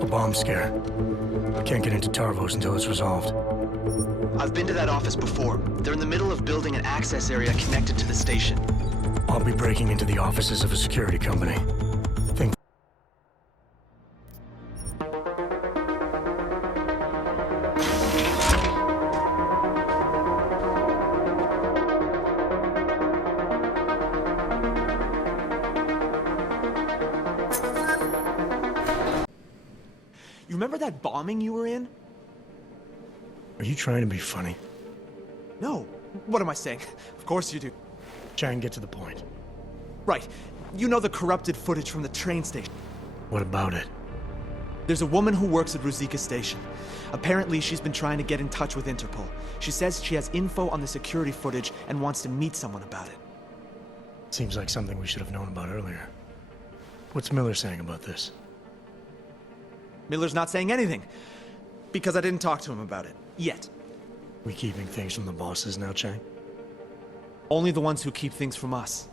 A bomb scare. I can't get into Tarvos until it's resolved. I've been to that office before. They're in the middle of building an access area connected to the station. I'll be breaking into the offices of a security company. Think. You remember that bombing you were in? Are you trying to be funny? No. What am I saying? Of course you do. Try and get to the point. Right. You know the corrupted footage from the train station. What about it? There's a woman who works at Ruzicka Station. Apparently, she's been trying to get in touch with Interpol. She says she has info on the security footage and wants to meet someone about it. Seems like something we should have known about earlier. What's Miller saying about this? Miller's not saying anything. Because I didn't talk to him about it. Yet. We keeping things from the bosses now, Chang? Only the ones who keep things from us.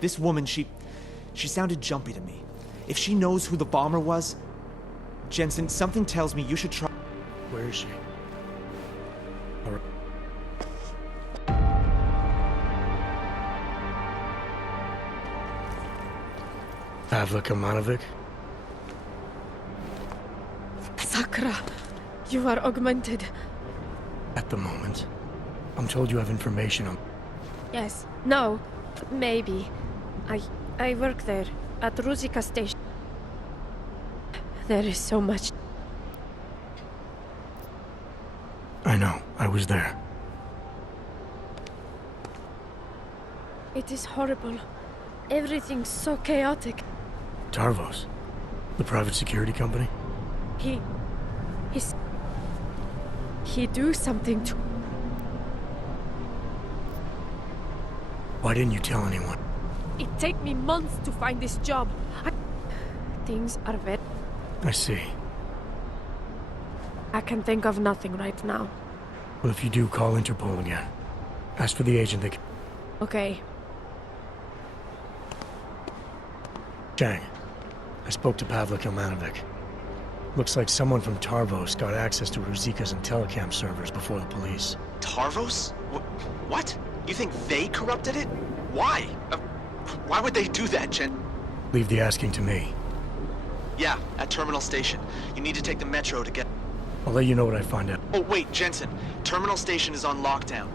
This woman, she sounded jumpy to me. If she knows who the bomber was... Jensen, something tells me you should try... Where is she? All right. Pavlik Amanovic? Sakra, you are augmented. At the moment. I'm told you have information on... Yes, no, maybe. I work there, at Ruzicka Station. There is so much. I know, I was there. It is horrible. Everything's so chaotic. Tarvos? The private security company? He do something to... Why didn't you tell anyone? It take me months to find this job. Things are very... I see. I can think of nothing right now. Well, if you do, call Interpol again. Ask for the agent they... Okay. Chang, I spoke to Pavlik Ilmanovic. Looks like someone from Tarvos got access to Ruzicka's and telecam servers before the police. Tarvos? What? You think they corrupted it? Why? Why would they do that, Jen? Leave the asking to me. Yeah, at Terminal Station. You need to take the metro to get... I'll let you know what I find out. Oh, wait, Jensen. Terminal Station is on lockdown.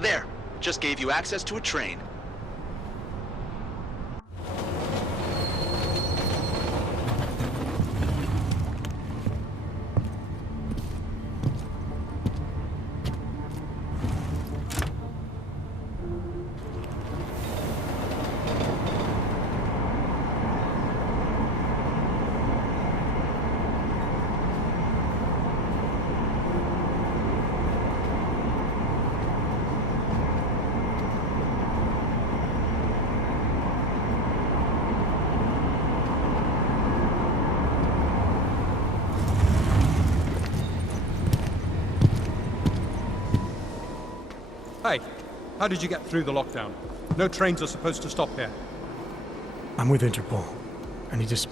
There. Just gave you access to a train. Hey, how did you get through the lockdown? No trains are supposed to stop here. I'm with Interpol. I need to...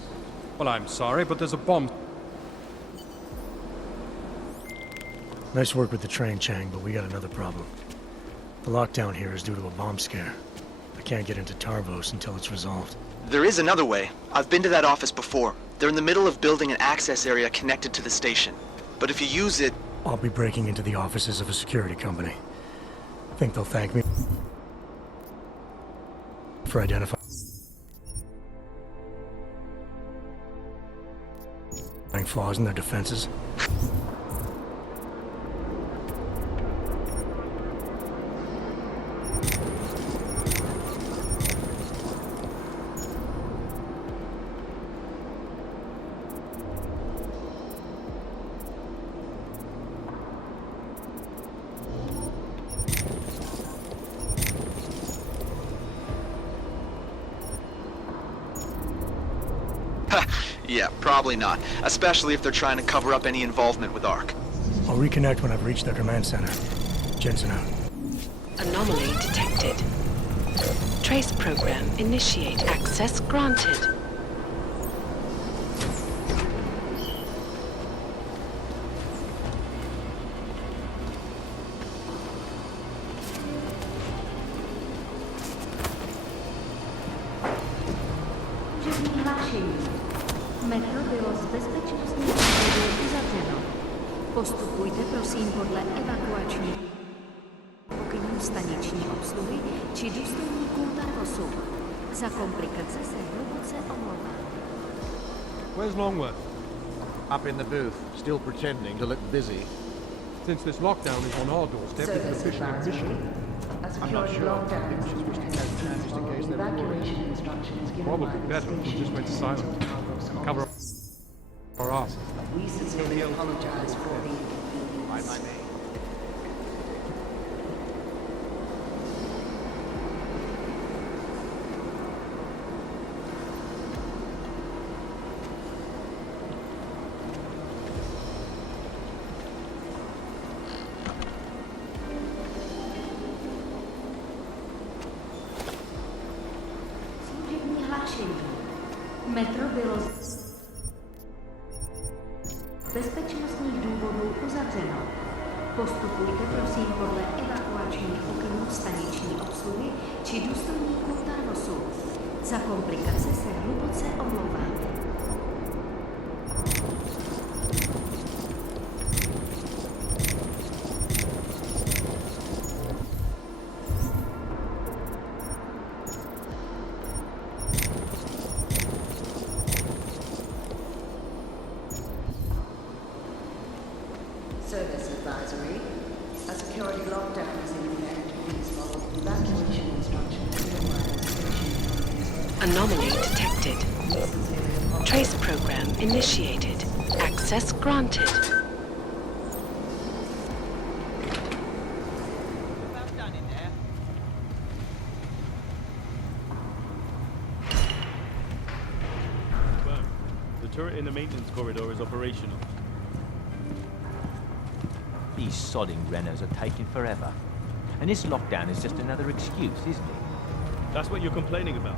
Well, I'm sorry, but there's a bomb. Nice work with the train, Chang, but we got another problem. The lockdown here is due to a bomb scare. I can't get into Tarvos until it's resolved. There is another way. I've been to that office before. They're in the middle of building an access area connected to the station. But if you use it... I'll be breaking into the offices of a security company. Think they'll thank me for identifying flaws in their defenses. Yeah, probably not. Especially if they're trying to cover up any involvement with ARC. I'll reconnect when I've reached their command center. Jensen out. Anomaly detected. Trace program initiate. Access granted. hlášení. Metro bylo z bezpečnostních důvodů uzavřeno. Postupujte prosím podle evakuačních pokynů staniční obsluhy či důstojníků Tarvosu. Za komplikace se hluboce omlouvám. Where's Longworth? Up in the booth, still pretending to look busy. Since this lockdown is on our doorstep, it's an official admission. I'm not sure. Maybe she wished to take time just in case there were Probably better if we just went silent. Cover our asses. We sincerely apologize for the... By my name. Služební hlášení. Metro bylo z bezpečnostních důvodů uzavřeno. Postupujte prosím podle evakuačních pokynů staniční obsluhy či důstojníků Tarvosu. Za komplikace se hluboce omlouváme. Service advisory. A security lockdown is imminent. Please follow evacuation instructions given by the station. Anomaly detected. Trace program initiated. Access granted. The turret in the maintenance corridor is operational. These sodding Renners are taking forever. And this lockdown is just another excuse, isn't it? That's what you're complaining about.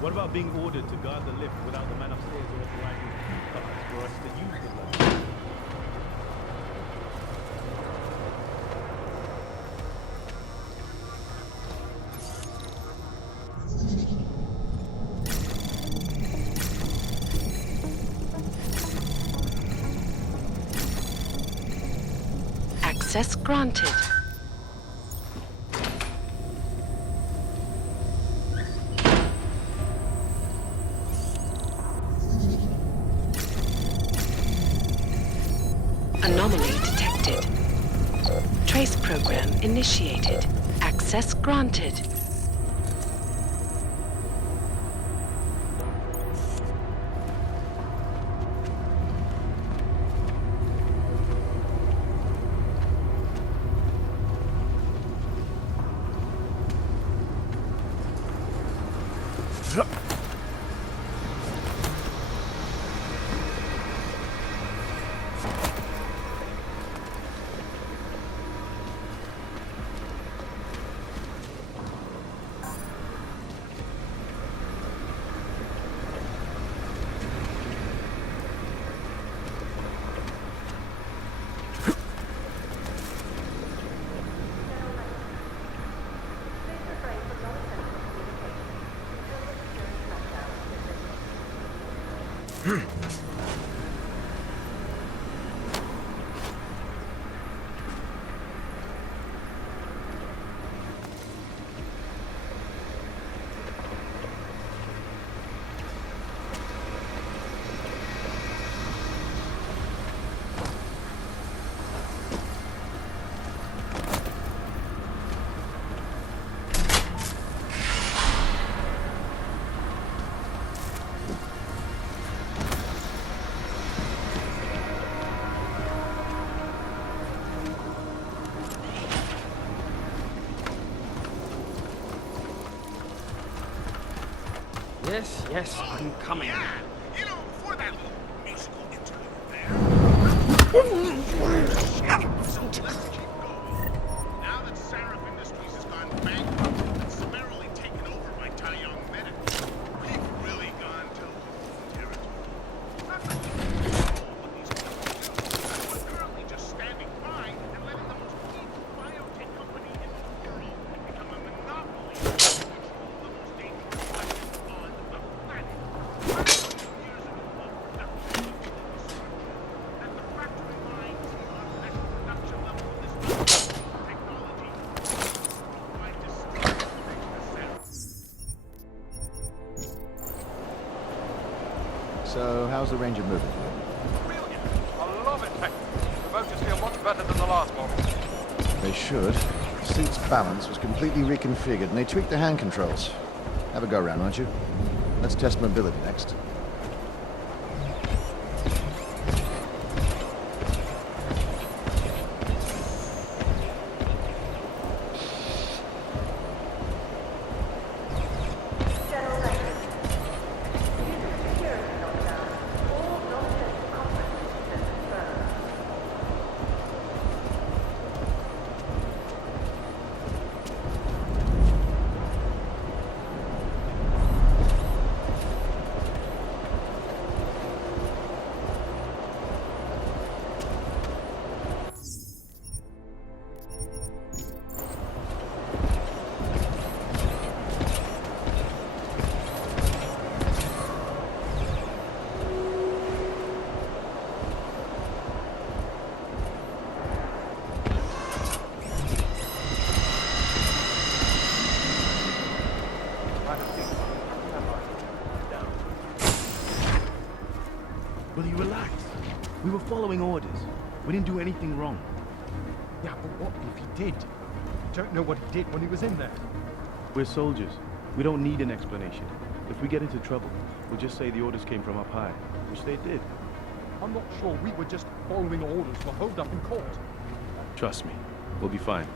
What about being ordered to guard the lift without the man upstairs authorizing key cards for us to use the lift? Access granted. Anomaly detected. Trace program initiated. Access granted. Yes, yes, I'm coming. Yeah, you know, before that little musical interlude there. So let's keep going. Now that Seraph Industries has gone bankrupt and summarily taken over by Taeyong Medic, we've really gone to territory. Not that we can control what these people do, but currently just standing by and letting the most evil biotech company in the world become a monopoly and control the most dangerous weapons on the planet. So, how's the Ranger moving? Brilliant. I love it, Tech. The motors feel much better than the last model. They should. The suit's balance was completely reconfigured, and they tweaked the hand controls. Have a go around, won't you? Let's test mobility next. Will you relax? We were following orders. We didn't do anything wrong. Yeah, but what if he did? Don't know what he did when he was in there. We're soldiers. We don't need an explanation. If we get into trouble, we'll just say the orders came from up high, which they did. I'm not sure we were just following orders for hold up in court. Trust me, we'll be fine.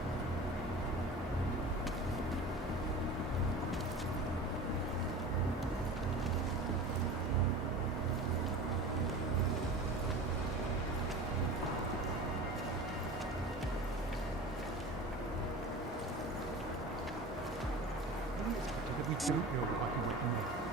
We don't know what he would do.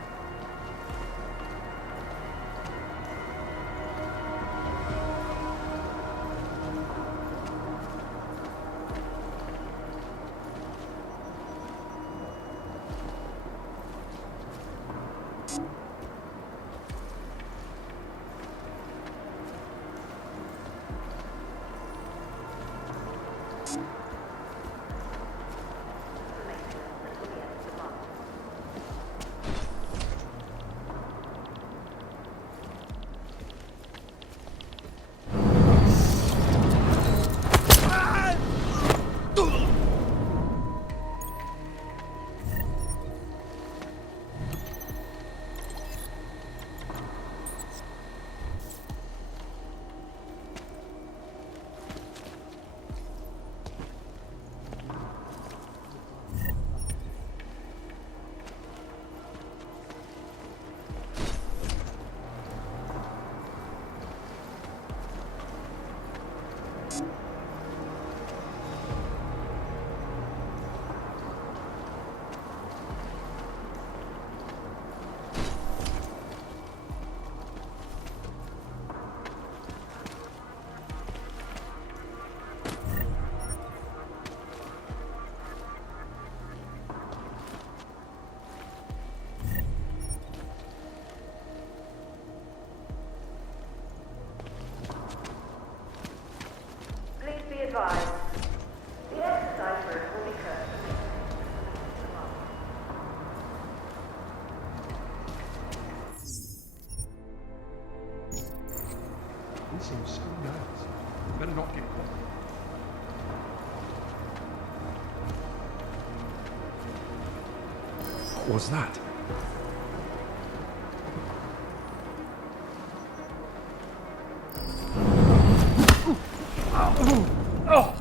advised, the exercise room will be closed. This seems screwed out. Better not get caught. What was that? Oh!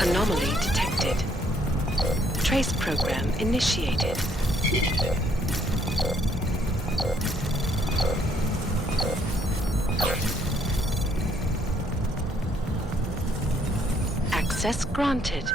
Anomaly detected. Trace program initiated. Access granted.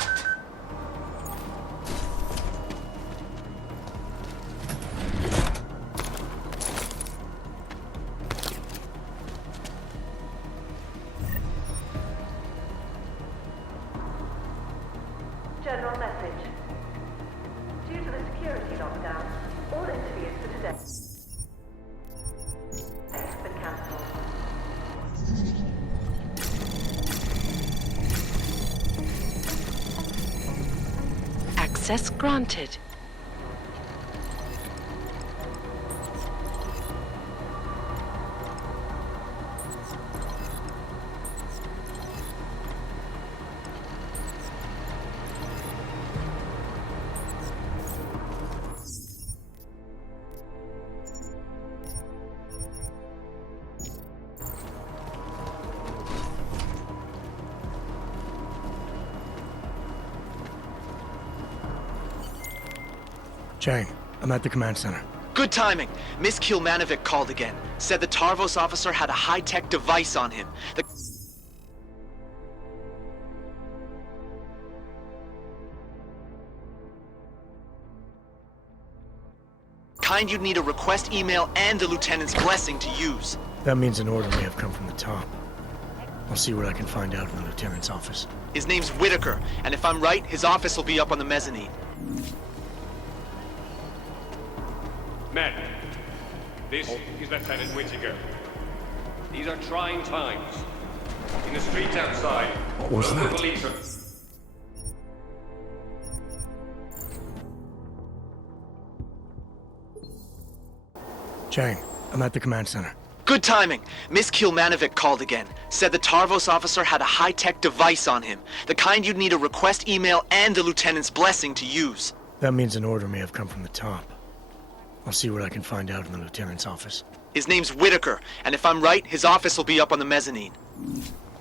Access granted. Chang, I'm at the command center. Good timing. Miss Kilmanovic called again. Said the Tarvos officer had a high-tech device on him. The kind you'd need a request email and the lieutenant's blessing to use. That means an order may have come from the top. I'll see what I can find out in the lieutenant's office. His name's Whitaker, and if I'm right, his office will be up on the mezzanine. Men, this is Lieutenant Whitaker. These are trying times. In the streets outside, What was local that? police are... Chang, I'm at the command center. Good timing. Miss Kilmanovic called again. Said the Tarvos officer had a high-tech device on him. The kind you'd need a request email and the lieutenant's blessing to use. That means an order may have come from the top. I'll see what I can find out in the lieutenant's office. His name's Whitaker, and if I'm right, his office will be up on the mezzanine.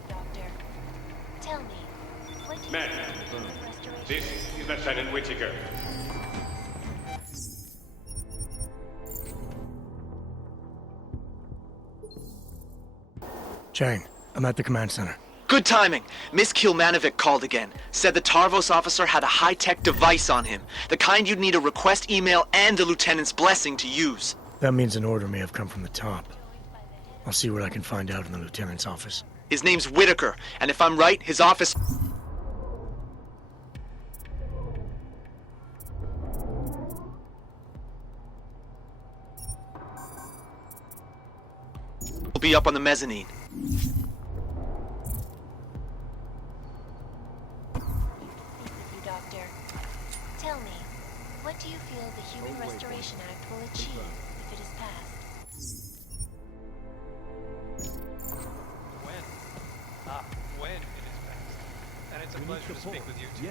Doctor, tell me, what do you Men, think of restoration? this is Lieutenant Whitaker. Chang, I'm at the command center. Good timing. Miss Kilmanovic called again. Said the Tarvos officer had a high-tech device on him. The kind you'd need a request email and the lieutenant's blessing to use. That means an order may have come from the top. I'll see what I can find out in the lieutenant's office. His name's Whitaker, and if I'm right, his office will be up on the mezzanine. Doctor, tell me, what do you feel the Human Restoration Act will achieve if it is passed? When it is passed. And it's a pleasure to speak with you too.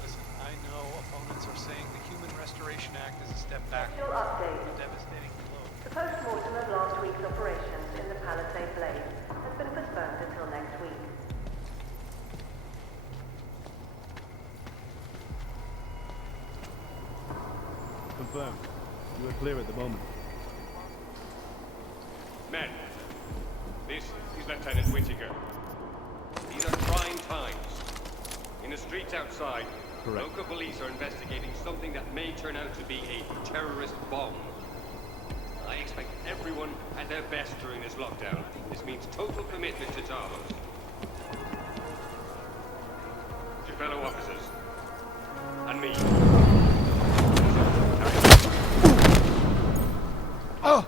Listen, I know opponents are saying the Human Restoration Act is a step back. Special update. A devastating blow. The post-mortem of last week's operations in the Palisade Blaze has been postponed until next week. Confirmed. You are clear at the moment. Men, this is Lieutenant Whitaker. These are trying times. In the streets outside, Correct. local police are investigating something that may turn out to be a terrorist bomb. I expect everyone at their best during this lockdown. This means total commitment to Tarvos. To fellow officers. And me. Oh!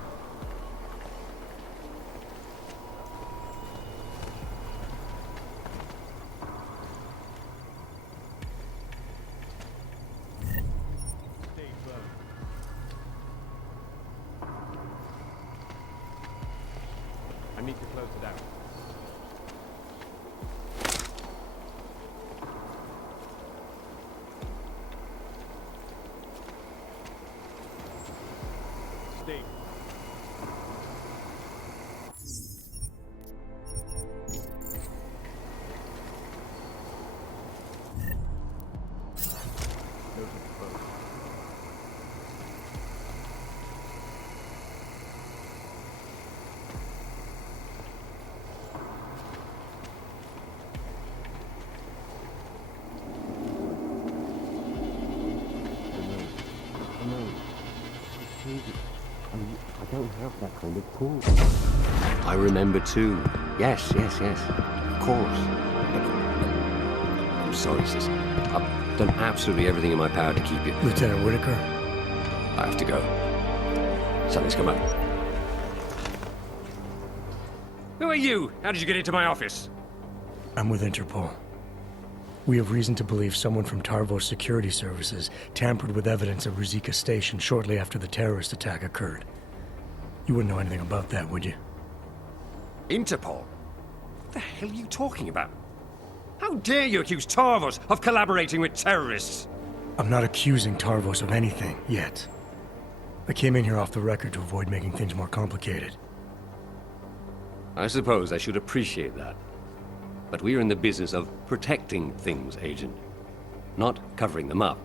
Stay firm. I need to close it out. Stay. Noted both. I don't have that kind of pool. I remember too. Yes. Of course. I'm sorry, sis. I've done absolutely everything in my power to keep you. Lieutenant Whitaker? I have to go. Something's come up. Who are you? How did you get into my office? I'm with Interpol. We have reason to believe someone from Tarvos Security Services tampered with evidence at Ruzicka Station shortly after the terrorist attack occurred. You wouldn't know anything about that, would you? Interpol? What the hell are you talking about? How dare you accuse Tarvos of collaborating with terrorists? I'm not accusing Tarvos of anything, yet. I came in here off the record to avoid making things more complicated. I suppose I should appreciate that. But we are in the business of protecting things, Agent. Not covering them up.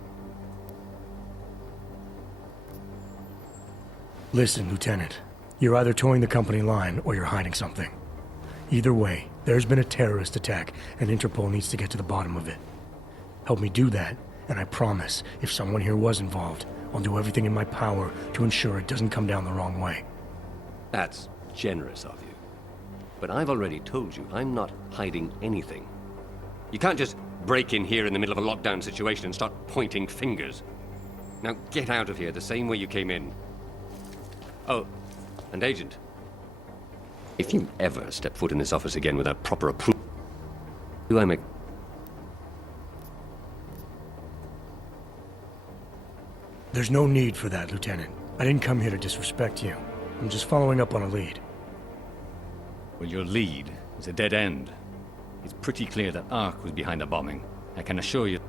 Listen, Lieutenant. You're either towing the company line or you're hiding something. Either way, there's been a terrorist attack, and Interpol needs to get to the bottom of it. Help me do that, and I promise, if someone here was involved, I'll do everything in my power to ensure it doesn't come down the wrong way. That's generous of you. But I've already told you, I'm not hiding anything. You can't just break in here in the middle of a lockdown situation and start pointing fingers. Now get out of here the same way you came in. Oh, and Agent, if you ever step foot in this office again without proper approval, do I make... There's no need for that, Lieutenant. I didn't come here to disrespect you. I'm just following up on a lead. Well, your lead is a dead end. It's pretty clear that Ark was behind the bombing. I can assure you...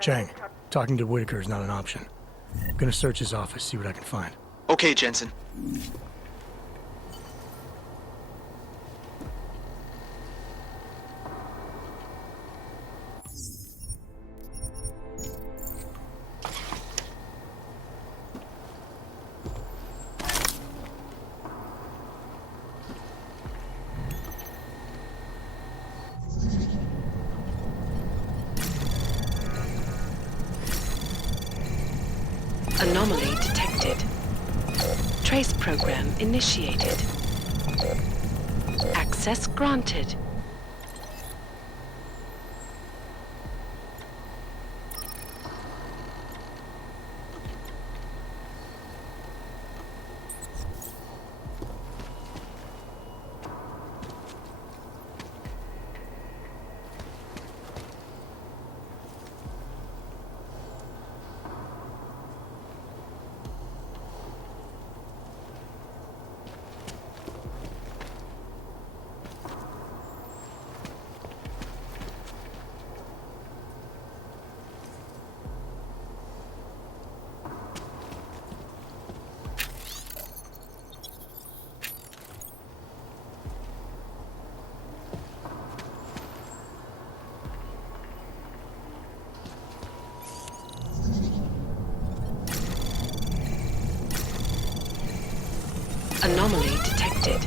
Chang, talking to Whitaker is not an option. I'm gonna search his office, see what I can find. Okay, Jensen. Anomaly detected. Trace program initiated. Access granted. Anomaly detected.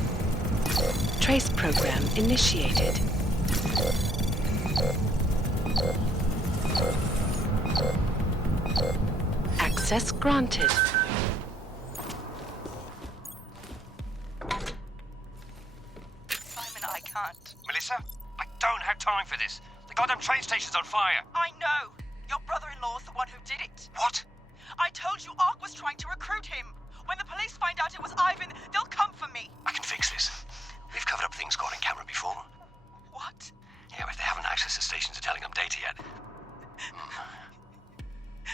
Trace program initiated. Access granted. Simon, I can't. Melissa, I don't have time for this. The goddamn train station's on fire. I know. Your brother-in-law's the one who did it. What? I told you Ark was trying to recruit him. When the police find out it was Ivan, they'll come for me. I can fix this. We've covered up things caught in camera before. What? Yeah, but they haven't accessed the stations are telling them data yet.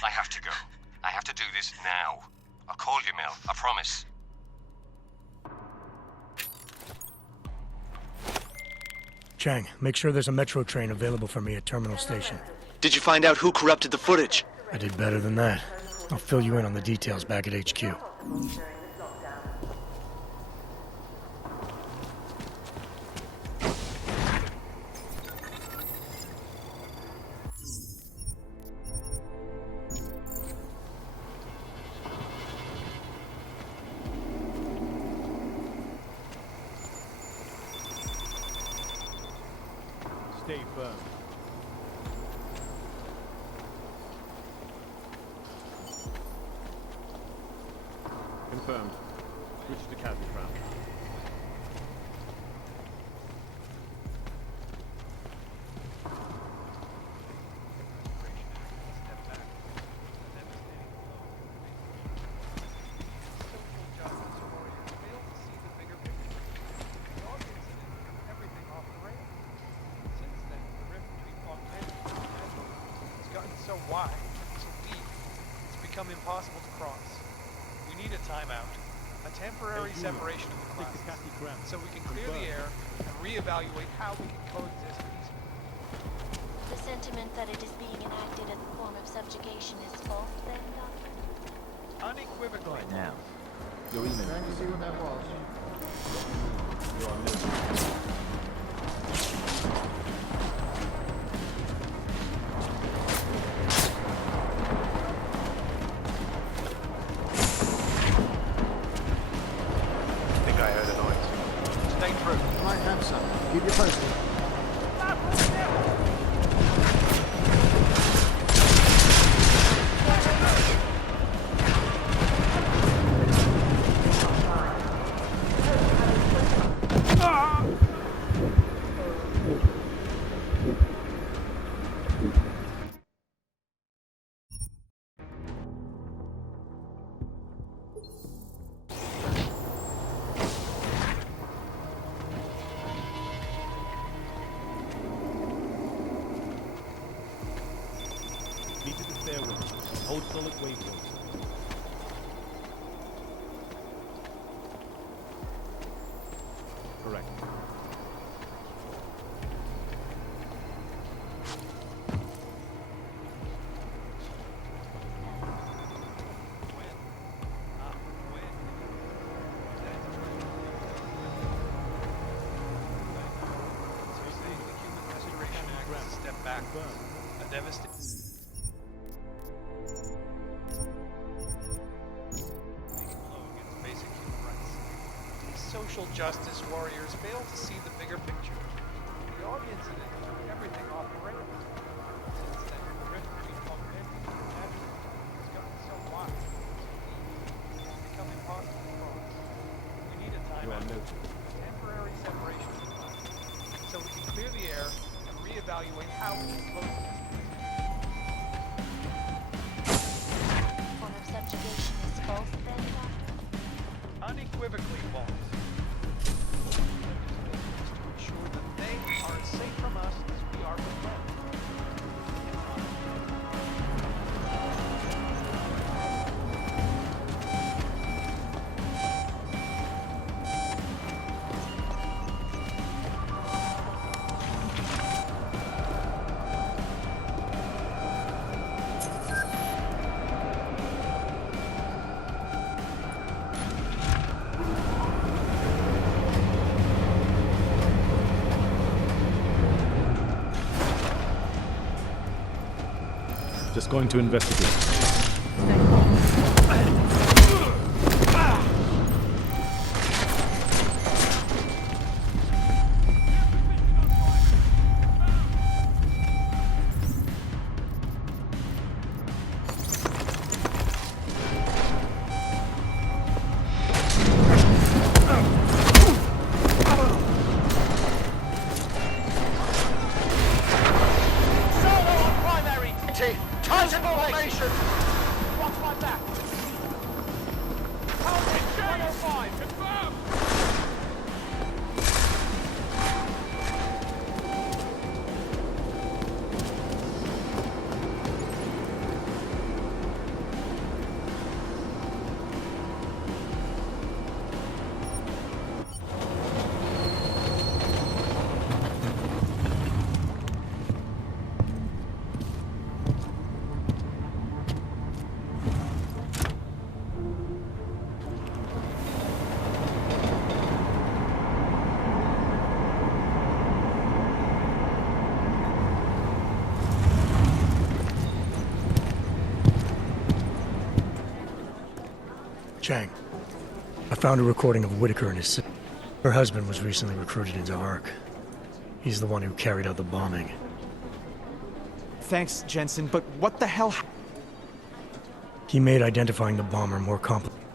I have to go. I have to do this now. I'll call you, Mel. I promise. Chang, make sure there's a metro train available for me at Terminal Station. Did you find out who corrupted the footage? I did better than that. I'll fill you in on the details back at HQ. Stay firm. Confirmed. Switch to cabin tram. so wide, so deep, it's become impossible to cross. We need a timeout, a temporary separation of the classes, so we can clear the air and reevaluate how we can coexist peacefully. The sentiment that it is being enacted as a form of subjugation is false, then, Doctor? Unequivocally. Right now, your email. Trying to see what that was. You're on notice. Might have some. Keep you posted. Meet at the stairwell. Hold solid waypoints. Correct. Step back. A devastating. Basic human rights. These social justice warriors fail to see the bigger picture. The audience in it took everything off the rails. Since then, the rift between humanity and nature has gotten so wide, it's become impossible to cross. We need a timeout, a temporary separation of the classes, so we can clear the air and reevaluate how we can coexist. Form of subjugation is false, then, Doctor? Unequivocally false. To ensure that they are as safe from us as we are from them. Just going to investigate. Titan formation! Watch my back! Target 105, confirmed! Chang, I found a recording of Whitaker and his sister. Her husband was recently recruited into ARC. He's the one who carried out the bombing. Thanks, Jensen, but what the hell? He made identifying the bomber more complicated.